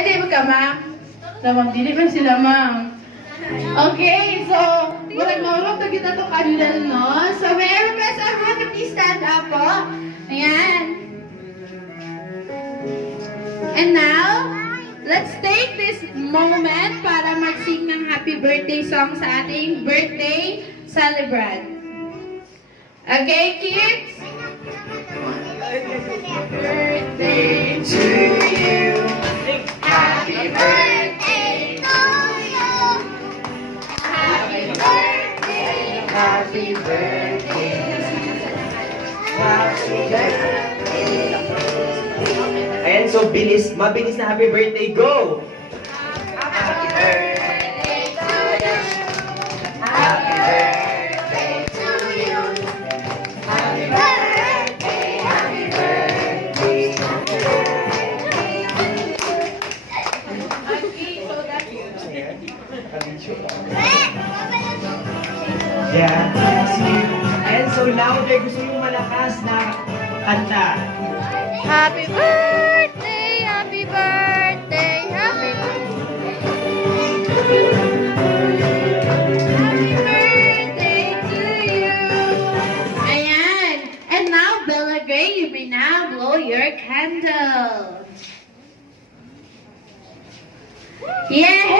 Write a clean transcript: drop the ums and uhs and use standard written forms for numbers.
Ay, di ba ka, ma'am? Lamang, dili man sila, ma'am. Okay, so, walang maulog na kita to kanila, no? So, may I request everyone to please stand up po. Ayan. And now, let's take this moment para mag-sing ng happy birthday song sa ating birthday celebrant. Okay, kids? Birthday to you. Happy birthday to you. Happy birthday. Happy birthday. Happy birthday. Ayan, so mabilis na happy birthday, go! Happy birthday to you. Happy birthday to you. Happy birthday. Happy birthday. Okay, so that's Yeah, bless you. And so louder, gusto yung malakas na kanta. Happy birthday, happy birthday, happy birthday. Happy birthday to you. Ayan. And now, Bella Gray, you may now blow your candle. Yeah.